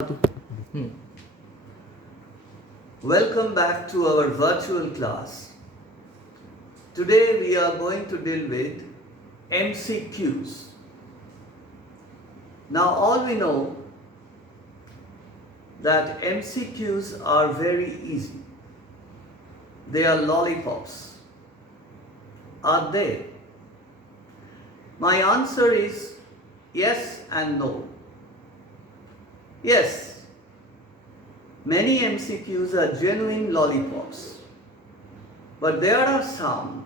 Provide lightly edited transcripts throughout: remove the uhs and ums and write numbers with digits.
Hmm. Welcome back to our virtual class. Today we are going to deal with MCQs. Now all we know that MCQs are very easy. They are lollipops. Are they? My answer is yes and no. Yes, many MCQs are genuine lollipops, but there are some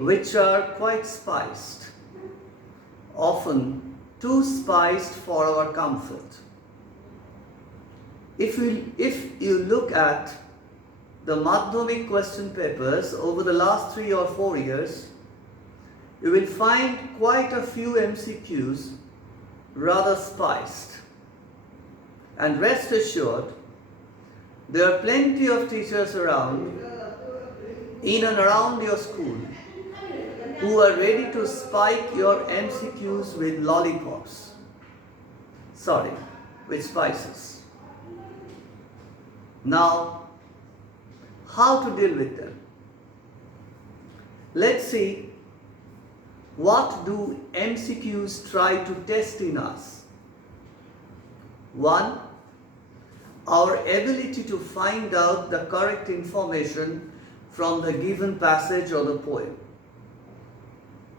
which are quite spiced, often too spiced for our comfort. If you look at the Madhyamik question papers over the last 3 or 4 years, you will find quite a few MCQs rather spiced. And rest assured, there are plenty of teachers around, in and around your school, who are ready to spike your MCQs with lollipops. Sorry, with spices. Now, how to deal with them? Let's see, what do MCQs try to test in us? 1. Our ability to find out the correct information from the given passage or the poem.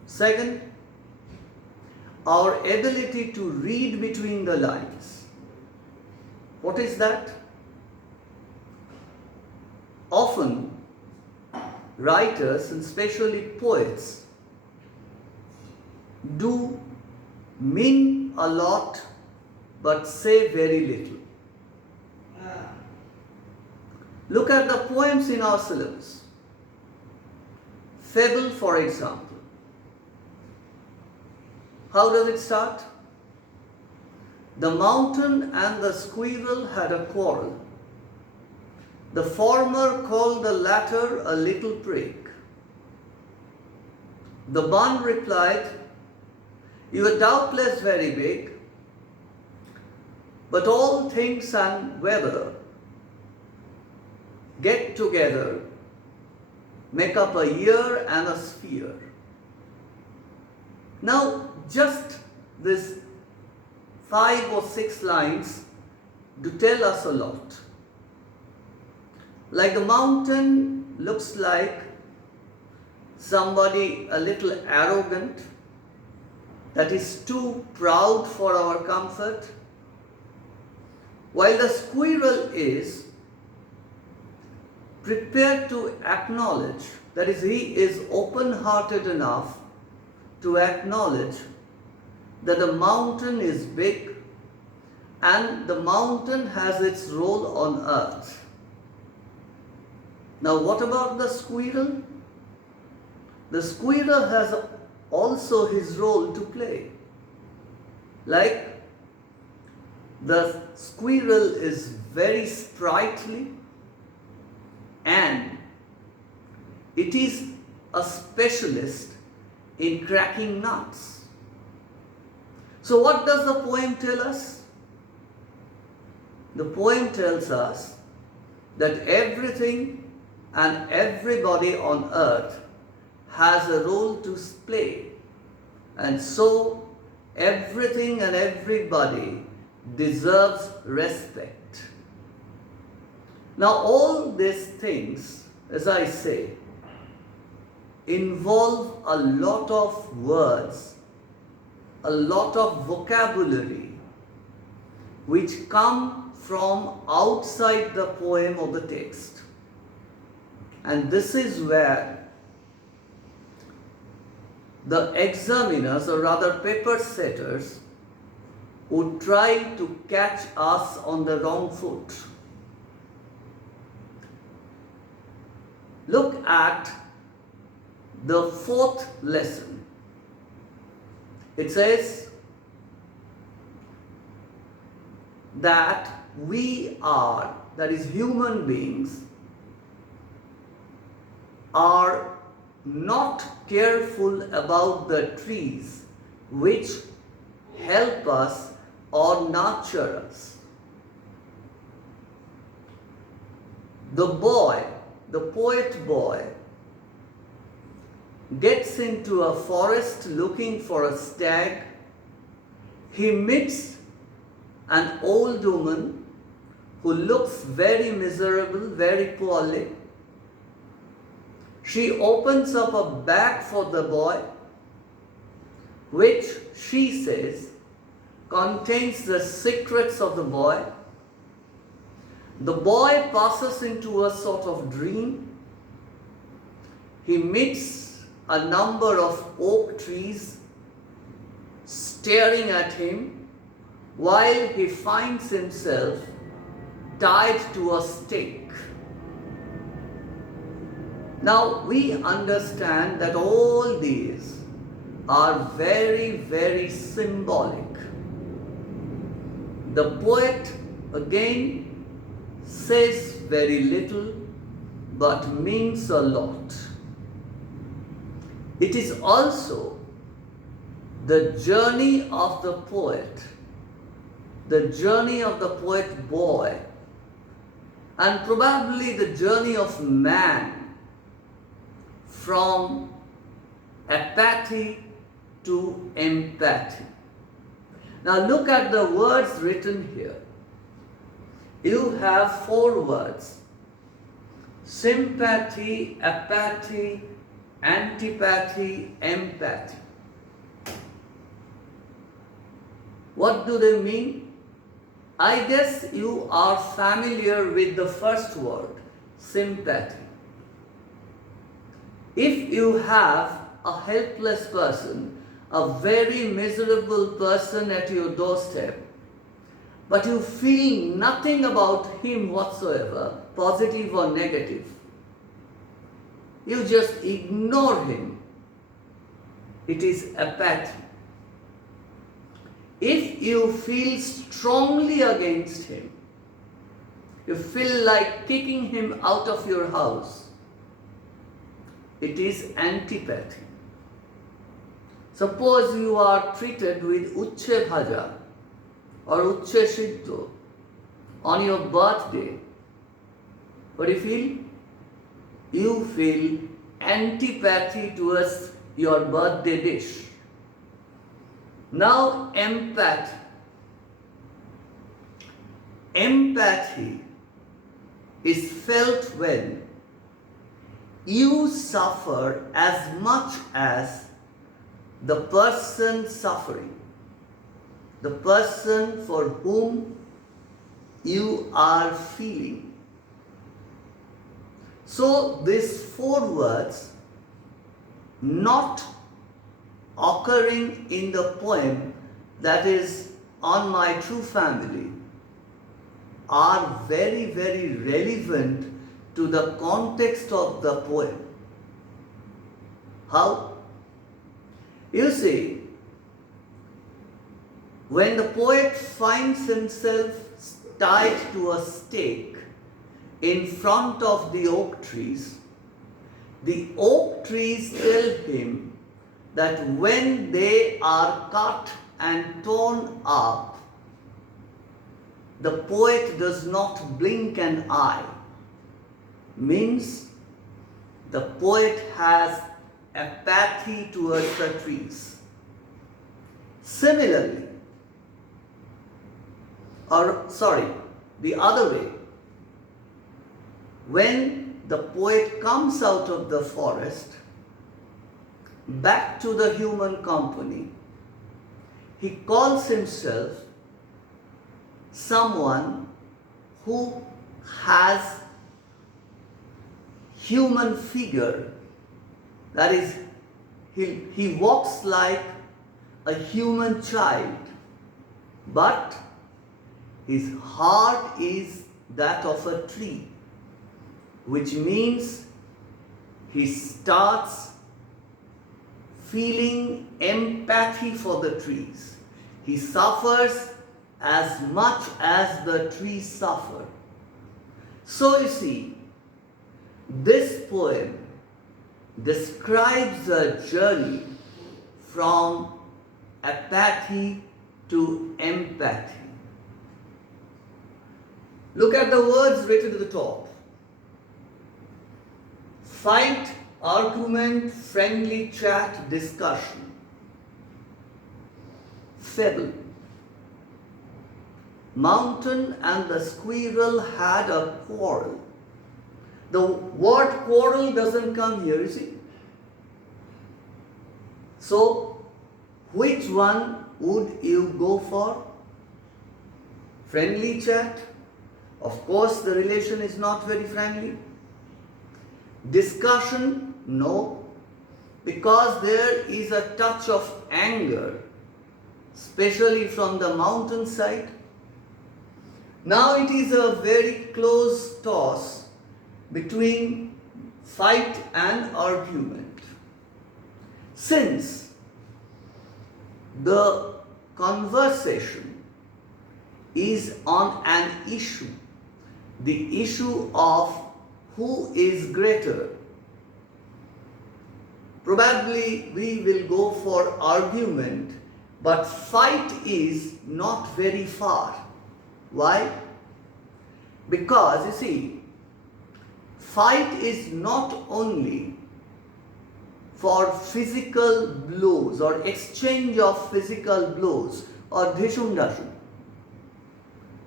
Second, our ability to read between the lines. What is that? Often, writers, and especially poets, do mean a lot but say very little. Look at the poems in our syllabus. Fable, for example. How does it start? The mountain and the squirrel had a quarrel. The former called the latter a little prig. The bun replied, "You are doubtless very big, but all things and weather get together, make up a year and a sphere." Now, just this 5 or 6 lines do tell us a lot. Like the mountain looks like somebody a little arrogant, that is too proud for our comfort, while the squirrel is prepared to acknowledge, that is, he is open-hearted enough to acknowledge that the mountain is big and the mountain has its role on earth. Now, what about the squirrel? The squirrel has also his role to play. Like, the squirrel is very sprightly and it is a specialist in cracking nuts. So what does the poem tell us? The poem tells us that everything and everybody on earth has a role to play, and so everything and everybody deserves respect. Now, all these things, as I say, involve a lot of words, a lot of vocabulary, which come from outside the poem or the text. And this is where the examiners, or rather paper setters, would try to catch us on the wrong foot. Look at the 4th lesson. It says that we are, that is, human beings, are not careful about the trees which help us or nurture us. The boy, the poet boy, gets into a forest looking for a stag. He meets an old woman who looks very miserable, very poorly. She opens up a bag for the boy, which she says contains the secrets of the boy. The boy passes into a sort of dream. He meets a number of oak trees staring at him while he finds himself tied to a stake. Now we understand that all these are very, very symbolic. The poet again says very little but means a lot. It is also the journey of the poet, the journey of the poet boy, and probably the journey of man from apathy to empathy. Now look at the words written here. You have 4 words: sympathy, apathy, antipathy, empathy. What do they mean? I guess you are familiar with the first word, sympathy. If you have a helpless person, a very miserable person at your doorstep, but you feel nothing about him whatsoever, positive or negative, you just ignore him, it is apathy. If you feel strongly against him, you feel like kicking him out of your house, it is antipathy. Suppose you are treated with ucche bhaja or ucche siddho on your birthday. What do you feel? You feel antipathy towards your birthday dish. Now empathy. Empathy is felt when you suffer as much as the person suffering, the person for whom you are feeling. So these 4 words not occurring in the poem, that is On My True Family, are very, very relevant to the context of the poem. How? You see, when the poet finds himself tied to a stake in front of the oak trees, the oak trees tell him that when they are cut and torn up, the poet does not blink an eye. Means the poet has apathy towards the trees. Similarly, the other way, when the poet comes out of the forest back to the human company, he calls himself someone who has human figure. That is, he walks like a human child, but his heart is that of a tree, which means he starts feeling empathy for the trees. He suffers as much as the trees suffer. So you see, this poem describes a journey from apathy to empathy. Look at the words written at the top. Fight, argument, friendly chat, discussion. Fable. Mountain and the squirrel had a quarrel. The word quarrel doesn't come here, you see. So, which one would you go for? Friendly chat? Of course, the relation is not very friendly. Discussion? No, because there is a touch of anger, especially from the mountain side. Now it is a very close toss between fight and argument. Since the conversation is on an issue, the issue of who is greater, probably we will go for argument, but fight is not very far. Why? Because you see, fight is not only for physical blows or exchange of physical blows or dhishum dashum.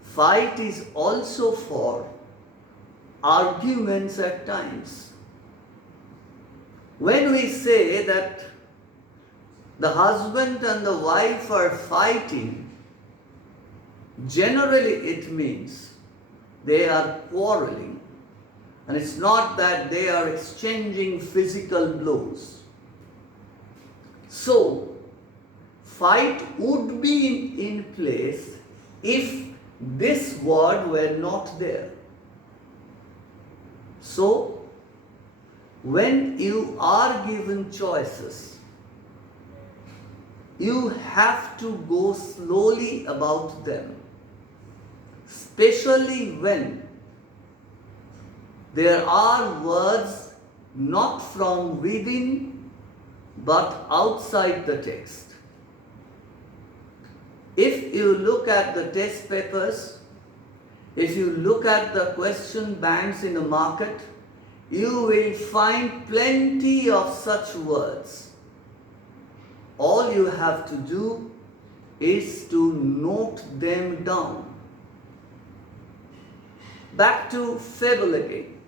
Fight is also for arguments at times. When we say that the husband and the wife are fighting, generally it means they are quarreling, and it's not that they are exchanging physical blows. So, fight would be in place if this word were not there. So, when you are given choices, you have to go slowly about them, especially when there are words not from within but outside the text. If you look at the test papers, if you look at the question banks in the market, you will find plenty of such words. All you have to do is to note them down. Back to fable again.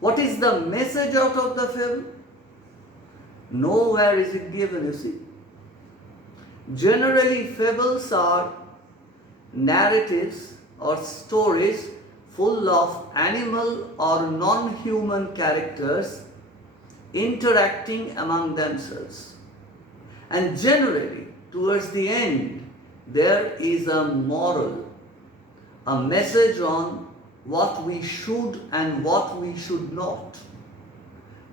What is the message out of the fable? Nowhere is it given, you see. Generally, fables are narratives or stories full of animal or non-human characters interacting among themselves. And generally, towards the end, there is a moral, a message on what we should and what we should not.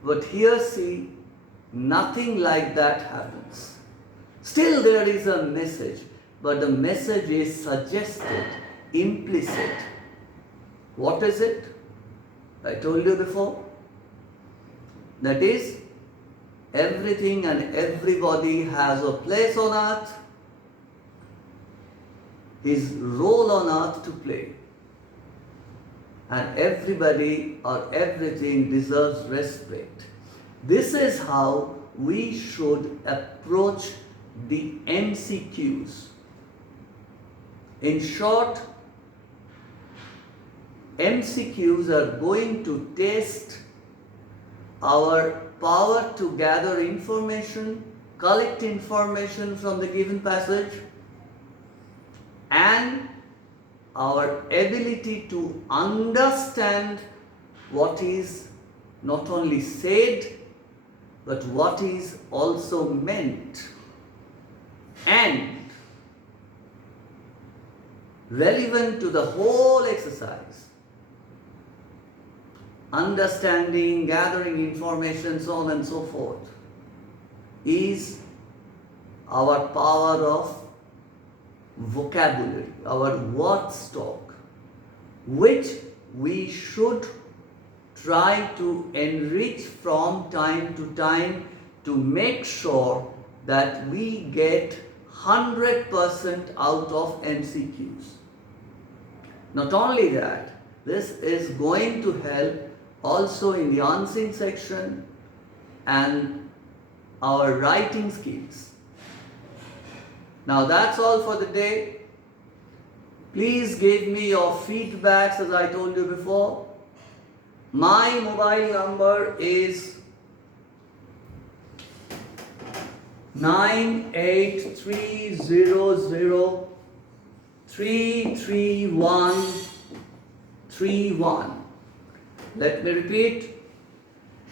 But here, see, nothing like that happens. Still there is a message, but the message is suggested, implicit. What is it? I told you before. That is, everything and everybody has a place on earth, his role on earth to play. And everybody or everything deserves respect. This is how we should approach the MCQs. In short, MCQs are going to test our power to gather information, collect information from the given passage, and our ability to understand what is not only said, but what is also meant. And relevant to the whole exercise, understanding, gathering information, so on and so forth, is our power of vocabulary, our word stock, which we should try to enrich from time to time to make sure that we get 100% out of MCQs. Not only that, this is going to help also in the answering section and our writing skills. Now that's all for the day. Please give me your feedbacks as I told you before. My mobile number is 98300333131. Let me repeat.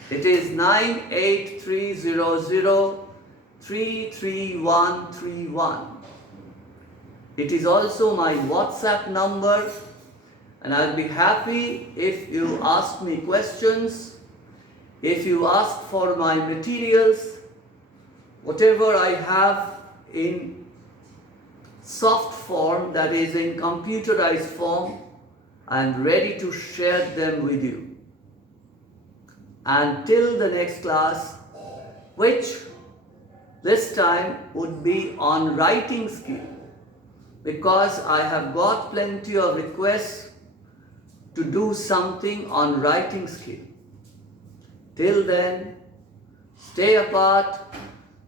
It is 98300333131. It is also my WhatsApp number, and I'll be happy if you ask me questions, if you ask for my materials, whatever I have in soft form, that is in computerized form, I am ready to share them with you. Until the next class, which this time would be on writing skill, because I have got plenty of requests to do something on writing skill. Till then, stay apart,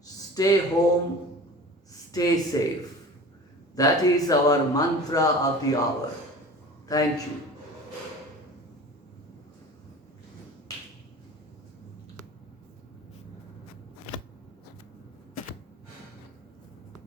stay home, stay safe. That is our mantra of the hour. Thank you.